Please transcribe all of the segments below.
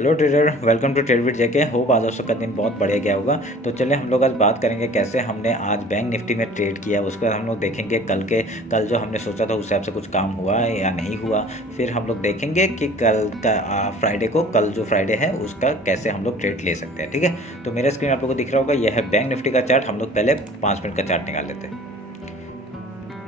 Hello trader, welcome to trade with JK. Hope आज आपका दिन बहुत बढ़िया गया होगा। तो चले हम लोग आज बात करेंगे कैसे हमने आज बैंक निफ्टी में ट्रेड किया। उसके बाद हम लोग देखेंगे कल जो हमने सोचा था उस हिसाब से कुछ काम हुआ है या नहीं हुआ। फिर हम लोग देखेंगे कि कल जो फ्राइडे है उसका कैसे हम लोग ट्रेड ले सकते हैं। ठीक है, तो मेरा स्क्रीन आप लोगों को दिख रहा होगा, यह है बैंक निफ्टी का चार्ट। हम लोग पहले 5 मिनट का चार्ट निकाल लेते हैं।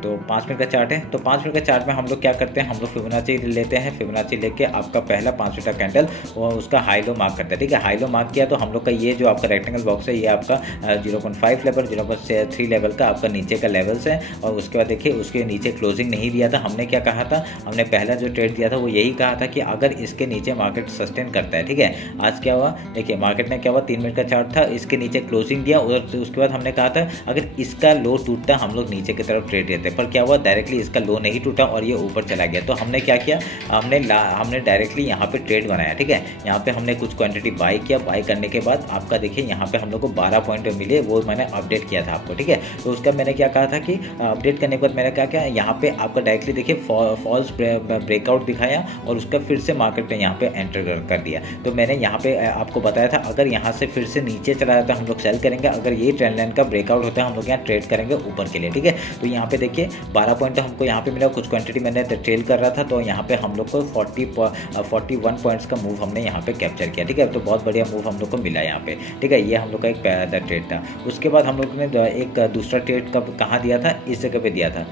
तो 5 मिनट का चार्ट है। तो 5 मिनट के चार्ट में हम लोग क्या करते हैं, हम लोग फिबोनाची लेते हैं। फिबोनाची लेके आपका पहला 5 मिनट का कैंडल और उसका हाई लो मार्क करते हैं। ठीक है, हाई लो मार्क किया तो हम लोग का ये जो आपका रेक्टेंगल बॉक्स है ये आपका 0.5 लेवल 0.3 लेवल का आपका नीचे का लेवल्स है। और उसके बाद देखिए उसके नीचे क्लोजिंग नहीं दिया था। हमने क्या कहा था, हमने पहला जो ट्रेड दिया था वो यही कहा था कि अगर इसके नीचे मार्केट सस्टेन करता है। ठीक है, आज क्या हुआ, देखिए मार्केट ने क्या हुआ, 3 मिनट का चार्ट था, इसके नीचे क्लोजिंग दिया और उसके बाद हमने कहा था अगर इसका लो टूटता हम लोग नीचे की तरफ ट्रेड देते। पर क्या हुआ, डायरेक्टली इसका लो नहीं टूटा और ये ऊपर चला गया। तो हमने क्या किया, हमने डायरेक्टली यहाँ पे ट्रेड बनाया। ठीक है, यहाँ पे हमने कुछ क्वांटिटी बाई किया। बाई करने के बाद आपका देखिए यहाँ पे हम लोग को 12 पॉइंट मिले, वो मैंने अपडेट किया था आपको। ठीक है, तो उसका मैंने क्या कहा था कि अपडेट करने के बाद मैंने क्या किया, यहाँ पे आपका डायरेक्टली देखिए फॉल्स ब्रेकआउट दिखाया और उसका फिर से मार्केट ने यहाँ पे एंटर कर दिया। तो मैंने यहाँ पे आपको बताया था अगर यहाँ से फिर से नीचे चला जाता है हम लोग सेल करेंगे, अगर ये ट्रेंड लाइन का ब्रेकआउट होता है हम लोग यहाँ ट्रेड करेंगे ऊपर के लिए। ठीक है, तो यहाँ पे देखिए 12 पॉइंट हमको यहाँ पे मिला, कुछ क्वांटिटी मैंने ट्रेल कर रहा था तो यहाँ पे हम लोग को 41 पॉइंट्स का मूव हमने यहाँ पे कैप्चर किया। ठीक है, तो बहुत बढ़िया मूव हम लोग को मिला यहाँ पे। ठीक है, ये हम लोग का एक पहला ट्रेड था। उसके बाद हम लोग ने एक दूसरा ट्रेड कब कहाँ दिया था, इस जगह पे दिया था।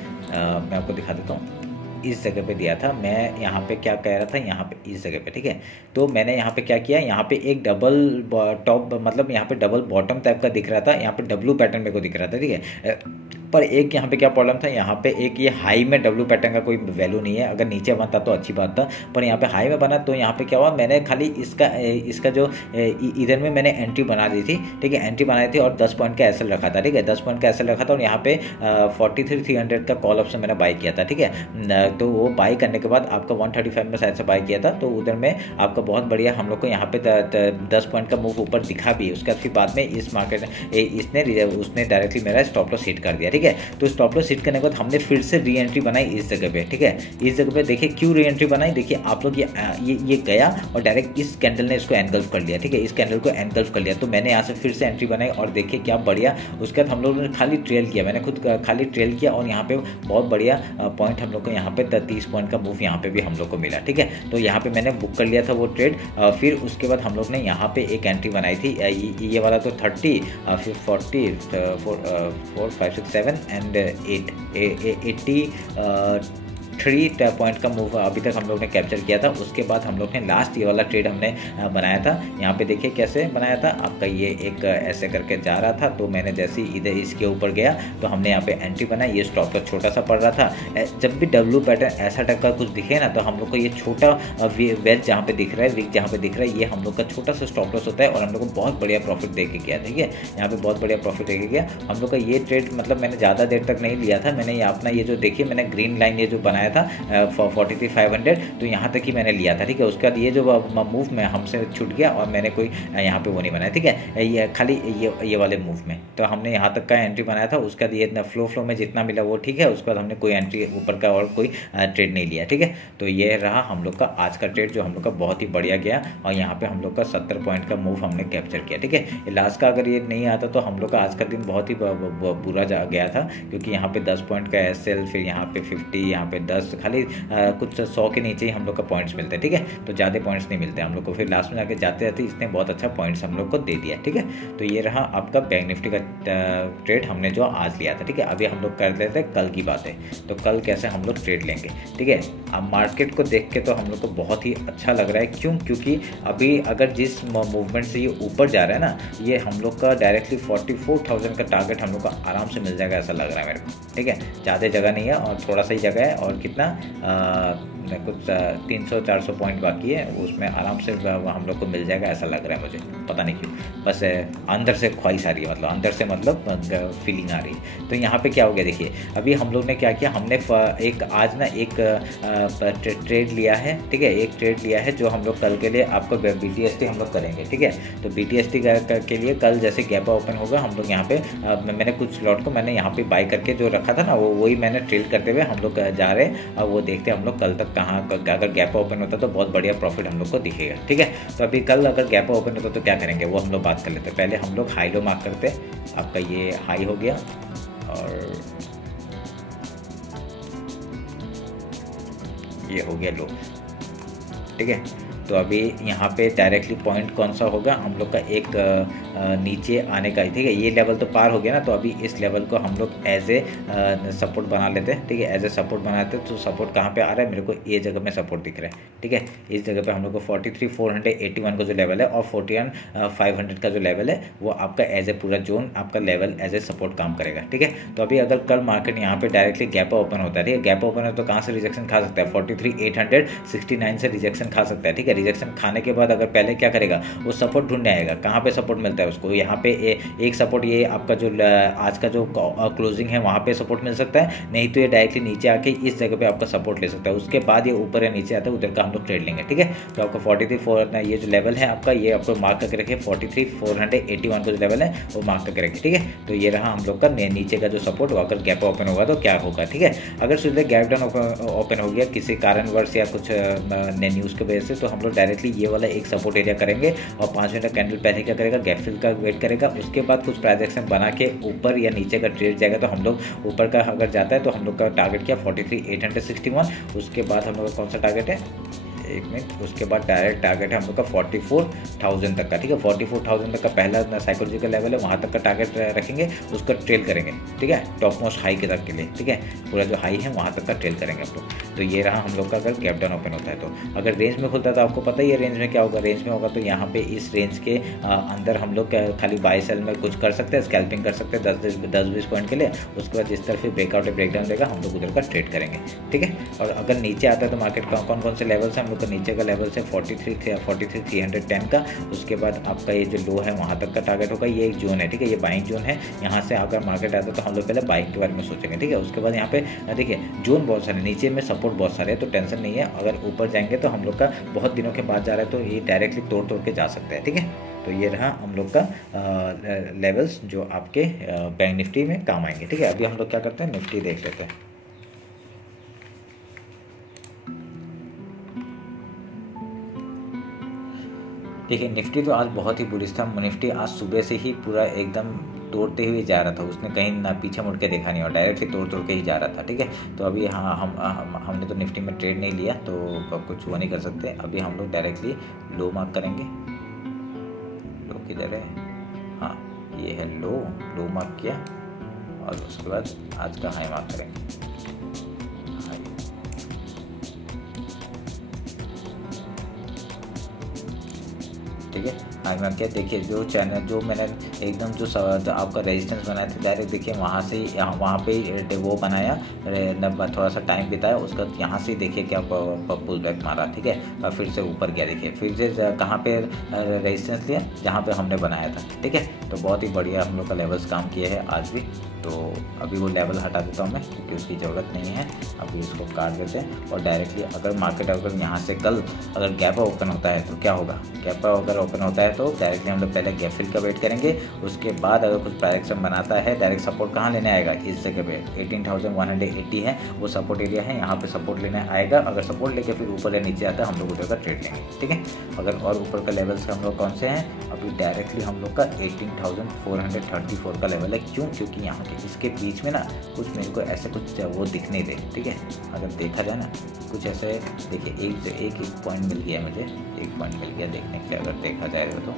मैं आपको दिखा देता हूँ, इस जगह पे दिया था। मैं यहाँ पे क्या कह रहा था, यहाँ पे इस जगह पे। ठीक है, तो मैंने यहाँ पे क्या किया, यहाँ पे एक डबल टॉप मतलब यहाँ पे डबल बॉटम टाइप का दिख रहा था, यहाँ पे डब्लू पैटर्न मेरे को दिख रहा था। ठीक है, पर एक यहाँ पे क्या प्रॉब्लम था, यहाँ पे एक ये हाई में डब्लू पैटर्न का कोई वैल्यू नहीं है। अगर नीचे बनता तो अच्छी बात था, पर यहाँ पे हाई में बना तो यहाँ पे क्या हुआ, मैंने खाली इसका जो इधर में मैंने एंट्री बना दी थी। ठीक है, एंट्री बनाई थी और 10 पॉइंट का एसएल रखा था। ठीक है, 10 पॉइंट का एसएल रखा था और यहाँ पे 43,300 का कॉल ऑप्शन मैंने बाई किया था। ठीक है, तो वो बाई करने के बाद आपका 135 में शायद से बाई किया था, तो उधर में आपका बहुत बढ़िया हम लोग को यहाँ पे 10 पॉइंट का मूव ऊपर दिखा भी। उसके बाद फिर बाद में इस मार्केट उसने डायरेक्टली मेरा स्टॉप लॉस हिट कर दिया। ठीक है, तो स्टॉप लॉस हिट करने के बाद हमने फिर से री एंट्री बनाई इस जगह पे। ठीक है, इस जगह पे देखिए क्यों री एंट्री बनाई, देखिए आप लोग ये गया और डायरेक्ट इस कैंडल ने इसको एनगल्फ कर लिया। ठीक है, इस कैंडल को एनगल्फ कर लिया, तो मैंने यहाँ से फिर से एंट्री बनाई और देखिए क्या बढ़िया। उसके बाद हम लोगों ने खाली ट्रेल किया, मैंने खुद खाली ट्रेल किया और यहाँ पे बहुत बढ़िया पॉइंट हम लोग को यहाँ पे 30 पॉइंट का मूव यहाँ पे भी हम लोग को मिला। ठीक है, तो यहाँ पे मैंने बुक कर लिया था वो ट्रेड। फिर उसके बाद हम लोग ने यहाँ पे एक एंट्री बनाई थी, ये वाला तो 30 फिर 40 4 5 6 7 एंड 83 पॉइंट का मूव अभी तक हम लोग ने कैप्चर किया था। उसके बाद हम लोग ने लास्ट ये वाला ट्रेड हमने बनाया था। यहाँ पे देखिए कैसे बनाया था, आपका ये एक ऐसे करके जा रहा था, तो मैंने जैसे ही इधर इसके ऊपर गया तो हमने यहाँ पे एंट्री बनाई। ये स्टॉप लॉस छोटा सा पड़ रहा था। जब भी डब्लू पैटर्न ऐसा टाइप का कुछ दिखे ना तो हम लोग को ये छोटा वेज जहाँ पे दिख रहा है, विक जहाँ पे दिख रहा है, ये हम लोग का छोटा सा स्टॉप लॉस होता है और हम लोग को बहुत बढ़िया प्रॉफिट दे के गया। ठीक है, यहाँ पे बहुत बढ़िया प्रॉफिट दे के गया हम लोग का ये ट्रेड। मतलब मैंने ज़्यादा देर तक नहीं लिया था, मैंने ये अपना ये जो देखिए मैंने ग्रीन लाइन ये जो बनाया था 43,500, तो यहाँ तक ही मैंने लिया था। ठीक है, उसके बाद ये जो मूव में हमसे छूट गया और मैंने कोई यहाँ पे वो नहीं बनाया। ठीक है, ये खाली ये वाले मूव में तो हमने यहाँ तक का एंट्री बनाया था। उसके बाद ये फ्लो में जितना मिला वो ठीक है, उसके बाद हमने कोई एंट्री ऊपर का और कोई ट्रेड नहीं लिया। ठीक है, तो ये रहा हम लोग का आज का ट्रेड जो हम लोग का बहुत ही बढ़िया गया और यहाँ पे हम लोग का 70 पॉइंट का मूव हमने कैप्चर किया। ठीक है, लास्ट का अगर ये नहीं आता तो हम लोग का आज का दिन बहुत ही बुरा गया था, क्योंकि यहाँ पे 10 पॉइंट का एसएल, फिर यहाँ पे 50, यहाँ पे 10, खाली कुछ 100 के नीचे ही हम लोग का पॉइंट्स मिलते हैं। ठीक है, तो ज़्यादा पॉइंट्स नहीं मिलते हम लोग को। फिर लास्ट में जाके जाते जाते इसने बहुत अच्छा पॉइंट्स हम लोग को दे दिया। ठीक है, तो ये रहा आपका बैंक निफ्टी का ट्रेड हमने जो आज लिया था। ठीक है, अभी हम लोग कर लेते हैं कल की बातें, तो कल कैसे हम लोग ट्रेड लेंगे। ठीक है, अब मार्केट को देख के तो हम लोग को बहुत ही अच्छा लग रहा है। क्योंकि अभी अगर जिस मूवमेंट से ये ऊपर जा रहा है ना, ये हम लोग का डायरेक्टली 44,000 का टारगेट हम लोग का आराम से मिल जाएगा, ऐसा लग रहा है मेरे को। ठीक है, ज़्यादा जगह नहीं है और थोड़ा सा ही जगह है और कितना कुछ 300-400 पॉइंट बाकी है, उसमें आराम से हम लोग को मिल जाएगा, ऐसा लग रहा है मुझे। पता नहीं क्यों, बस अंदर से ख्वाहिश आ रही है, मतलब अंदर से मतलब फीलिंग आ रही है। तो यहाँ पे क्या हो गया देखिए, अभी हम लोग ने क्या किया, हमने एक आज ना एक ट्रेड लिया है। ठीक है, एक ट्रेड लिया है जो हम लोग कल के लिए आपको BTST हम लोग करेंगे। ठीक है, तो BTST के लिए कल जैसे गैप ओपन होगा हम लोग यहाँ पे मैंने कुछ लॉट को मैंने यहाँ पे बाई करके जो रखा था ना, वो वही मैंने ट्रेड करते हुए हम लोग जा रहे हैं और वो देखते हैं हम लोग कल तक कहाँ अगर गैप ओपन होता तो बहुत बढ़िया प्रॉफिट हम लोग को दिखेगा। ठीक है, तो अभी कल अगर गैप ओपन होता तो क्या करेंगे वो हम लोग बात कर लेते हैं। पहले हम लोग हाई लो मार्क करते हैं। आपका ये हाई हो गया और ये हो गया लो। ठीक है, तो अभी यहाँ पे डायरेक्टली पॉइंट कौन सा होगा हम लोग का, एक नीचे आने का। ठीक है, ये लेवल तो पार हो गया ना, तो अभी इस लेवल को हम लोग एज ए सपोर्ट बना लेते हैं। ठीक है, एज ए सपोर्ट बनाते हैं। तो सपोर्ट कहाँ पे आ रहा है, मेरे को ये जगह में सपोर्ट दिख रहा है। ठीक है, इस जगह पे हम लोग को 43,481 का जो लेवल है और 41,500 का जो लेवल है वो आपका एज ए पूरा जोन आपका लेवल एज ए सपोर्ट काम करेगा। ठीक है, तो अभी अगर कल मार्केट यहाँ पे डायरेक्टली गैप ओपन होता है, ठीक है, गैप ओपन है तो कहाँ से रिजेक्शन खा सकता है, 43,869 से रिजेक्शन खा सकता है। ठीक है, रिजेक्शन खाने के बाद अगर पहले क्या करेगा, वो सपोर्ट ढूंढने आएगा। कहाँ पे सपोर्ट मिलता है उसको, यहाँ पे एक सपोर्ट, ये आपका जो आज का जो क्लोजिंग है वहाँ पे सपोर्ट मिल सकता है, नहीं तो ये डायरेक्टली नीचे आके इस जगह पे आपका सपोर्ट ले सकता है। उसके बाद ये ऊपर या नीचे आता है, उधर का हम लोग ट्रेड लेंगे। ठीक है, तो आपका 43,400 ये जो लेवल है आपका, ये आपको मार्क करके रखिए। 43,481 का जो लेवल है वो मार्क करके रखिए। ठीक है, तो ये रहा हम लोग का नीचे का जो सपोर्ट, अगर गैप ओपन होगा तो क्या होगा। ठीक है, अगर सीधे गैप डाउन ओपन हो गया किसी कारणवश या कुछ न्यूज़ की वजह से, तो हम लोग डायरेक्टली ये वाला एक सपोर्ट एरिया करेंगे और 5 मिनट कैंडल पहले क्या करेगा, गैप फिल का वेट करेगा। उसके बाद कुछ प्राइजेक्शन बना के ऊपर या नीचे का ट्रेड जाएगा, तो हम लोग ऊपर का अगर जाता है तो हम लोग का टारगेट क्या 43,861। उसके बाद हम लोग का कौन सा टारगेट है, एक मिनट, उसके बाद डायरेक्ट टारगेट है हम लोग का 44,000 तक का। ठीक है, 44,000 तक का पहला साइकोलॉजिकल लेवल है, वहाँ तक का टारगेट रखेंगे, उसका ट्रेल करेंगे। ठीक है, टॉप मोस्ट हाई के तक के लिए। ठीक है, पूरा जो हाई है वहाँ तक का ट्रेल करेंगे हम लोग। तो ये रहा हम लोग का अगर गैप डाउन ओपन होता है। तो अगर रेंज में खुलता है तो आपको पता ही है रेंज में क्या होगा। रेंज में होगा तो यहाँ पे इस रेंज के अंदर हम लोग खाली बाय सेल में कुछ कर सकते हैं, स्कैल्पिंग कर सकते हैं 10-20 पॉइंट के लिए। उसके बाद जिस तरफ ब्रेकआउट या ब्रेकडाउन देगा हम लोग उधर का ट्रेड करेंगे। ठीक है, और अगर नीचे आता है तो मार्केट का कौन से लेवल से, हम लोग का नीचे का लेवल से 43,310 का। उसके बाद आपका ये जो लो है वहाँ तक का टारगेट होगा। ये एक जोन है। ठीक है, ये बाइंग जोन है। यहाँ से अगर मार्केट आता है तो हम लोग पहले बाइंग के बारे में सोचेंगे। ठीक है, उसके बाद यहाँ पे देखिए जोन बहुत सारे, नीचे में सपोर्ट बहुत सारे हैं, तो टेंशन नहीं है। अगर ऊपर जाएंगे तो हम लोग का बहुत दिनों के बाद जा रहा है, तो ये डायरेक्टली तोड़ के जा सकते हैं। ठीक है, तो ये रहा हम लोग का लेवल्स जो आपके बैंक निफ्टी में काम आएंगे। ठीक है, अभी हम लोग क्या करते हैं, निफ्टी देख लेते हैं। देखिए निफ्टी तो आज बहुत ही बुलिश था। निफ्टी आज सुबह से ही पूरा एकदम तोड़ते हुए जा रहा था, उसने कहीं ना पीछे मुड़ के देखा नहीं और डायरेक्टली तोड़ के ही जा रहा था। ठीक है, तो अभी हाँ हमने तो निफ्टी में ट्रेड नहीं लिया तो कुछ वो नहीं कर सकते। अभी हम लोग डायरेक्टली लो मार्क करेंगे। लो किधर है, हाँ ये है लो मार्क किया और उसके बाद आज का हाई मार्क करेंगे। ठीक है, आज मैं क्या देखिए जो चैनल जो मैंने एकदम जो आपका रेजिस्टेंस बनाया था डायरेक्ट देखिए वहाँ से वहाँ पे वो बनाया, थोड़ा सा टाइम बिताया, उसका यहाँ से देखिए क्या पुल बैक मारा। ठीक है, और फिर से ऊपर गया, देखिए फिर से कहाँ पे रेजिस्टेंस लिया, जहाँ पे हमने बनाया था। ठीक है, तो बहुत ही बढ़िया हम लोग का लेवल्स काम किए हैं आज भी। तो अभी वो लेवल हटा देता हूँ मैं क्योंकि उसकी ज़रूरत नहीं है। अभी उसको काट देते हैं और डायरेक्टली अगर मार्केट अगर यहाँ से कल अगर गैप ओपन होता है तो क्या होगा, गैप अगर ओपन होता है तो डायरेक्टली हम लोग पहले गैप फिल का वेट करेंगे। उसके बाद अगर कुछ डायरेक्शन बनाता है, डायरेक्ट सपोर्ट कहाँ लेने आएगा, इस जगह पे 18,180 है वो सपोर्ट एरिया है, यहाँ पे सपोर्ट लेने आएगा। अगर सपोर्ट लेके फिर ऊपर या नीचे आता है हम लोग उधर का ट्रेड लेंगे। ठीक है, अगर और ऊपर का लेवल्स हम लोग कौन से हैं, अभी डायरेक्टली हम लोग का 18,434 का लेवल है। क्यों, क्योंकि यहाँ के इसके बीच में ना कुछ मेरे को ऐसे कुछ वो दिख नहीं दे। ठीक है, अगर देखा जाए ना कुछ ऐसे देखिए एक पॉइंट मिल गया, मुझे एक पॉइंट मिल गया देखने के लिए। अगर देखा जाएगा तो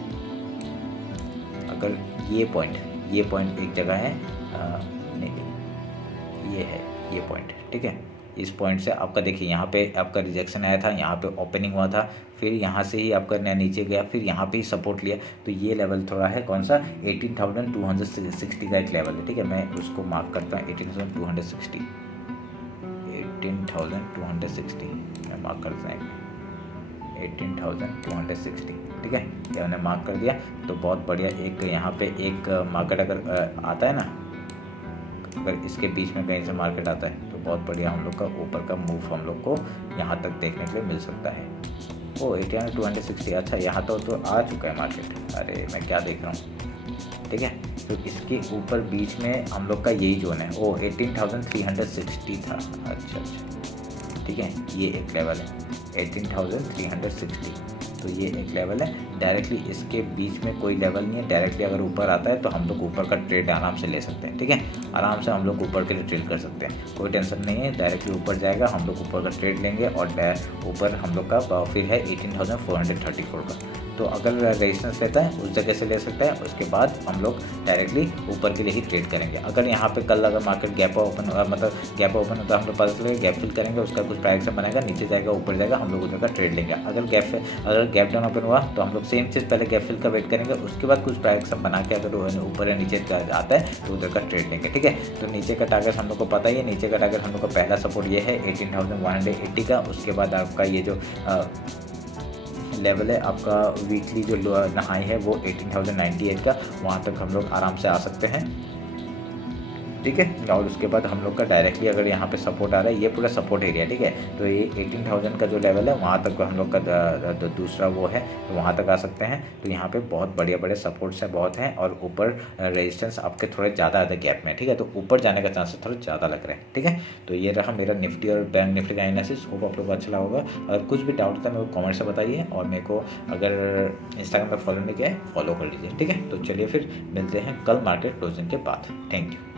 अगर ये पॉइंट एक जगह है, नहीं ये है ये पॉइंट। ठीक है, इस पॉइंट से आपका देखिए यहाँ पे आपका रिजेक्शन आया था, यहाँ पे ओपनिंग हुआ था, फिर यहाँ से ही आपका नीचे गया, फिर यहाँ पे ही सपोर्ट लिया। तो ये लेवल थोड़ा है कौन सा 18,260 का एक लेवल है। ठीक है, मैं उसको मार्क करता हूँ 18,260 मैं मार्क करता हूँ 18,260। ठीक है, ये मैंने मार्क कर दिया। तो बहुत बढ़िया एक यहाँ पे एक मार्केट अगर आता है ना, अगर इसके बीच में कहीं से मार्केट आता है तो बहुत बढ़िया हम लोग का ऊपर का मूव हम लोग को यहाँ तक देखने के लिए मिल सकता है। ओ 18,260, अच्छा यहाँ तो आ चुका है मार्केट। अरे मैं क्या देख रहा हूँ। ठीक है, तो इसके ऊपर बीच में हम लोग का यही जोन है। ओ 18,360 था। अच्छा ठीक है, ये एक लेवल है 18,360, तो ये एक लेवल है। डायरेक्टली इसके बीच में कोई लेवल नहीं है, डायरेक्टली अगर ऊपर आता है तो हम लोग ऊपर का ट्रेड आराम से ले सकते हैं, ठीक है, आराम से हम लोग ऊपर के लिए ट्रेड कर सकते हैं, कोई टेंशन नहीं है। डायरेक्टली ऊपर जाएगा, हम लोग ऊपर का ट्रेड लेंगे और ऊपर हम लोग का फिर है 18,434 का। तो अगर रेजिस्टेंस लेता है उस जगह से ले सकता है, उसके बाद हम लोग डायरेक्टली ऊपर के लिए ही ट्रेड करेंगे। अगर यहाँ पे कल अगर मार्केट गैप ओपन मतलब गैप ओपन होता है, हम लोग पता चलेगा गैप फिल करेंगे, उसका कुछ प्राइस बनाएगा, नीचे जाएगा ऊपर जाएगा, हम लोग उधर का ट्रेड लेंगे। अगर गैप डाउन ओपन हुआ तो हम लोग सेम चीज़ पहले गैप फिल का वेट करेंगे, उसके बाद कुछ प्राइस बना के अगर ऊपर या नीचे आता है तो उधर का ट्रेड लेंगे, ठीक है। तो नीचे का टारगेट हम लोग को पता ही है, नीचे का टारगेट हम लोग का पहला सपोर्ट ये है 18,180 का। उसके बाद आपका ये जो लेवल है आपका वीकली जो हाई है वो 18,098 का, वहाँ तक हम लोग आराम से आ सकते हैं, ठीक है। और उसके बाद हम लोग का डायरेक्टली अगर यहाँ पे सपोर्ट आ रहा है, ये पूरा सपोर्ट एरिया, ठीक है, तो ये 18,000 का जो लेवल है वहाँ तक हम लोग का दूसरा वो है, तो वहाँ तक आ सकते हैं। तो यहाँ पे बहुत बड़े सपोर्ट्स हैं, बहुत हैं, और ऊपर रेजिस्टेंस आपके थोड़े ज़्यादा गैप में, ठीक है, तो ऊपर जाने का चांसेस थोड़े ज़्यादा लग रहे हैं, ठीक है। तो ये रहा मेरा निफ्टी और बैंक निफ्टी का एनालिसिस। होप आप लोग को अच्छा लगा होगा। अगर कुछ भी डाउट था मेरे को कमेंट से बताइए, और मेरे को अगर इंस्टाग्राम पर फॉलो नहीं किया है फॉलो कर लीजिए, ठीक है। तो चलिए फिर मिलते हैं कल मार्केट क्लोजिंग के बाद। Thank you.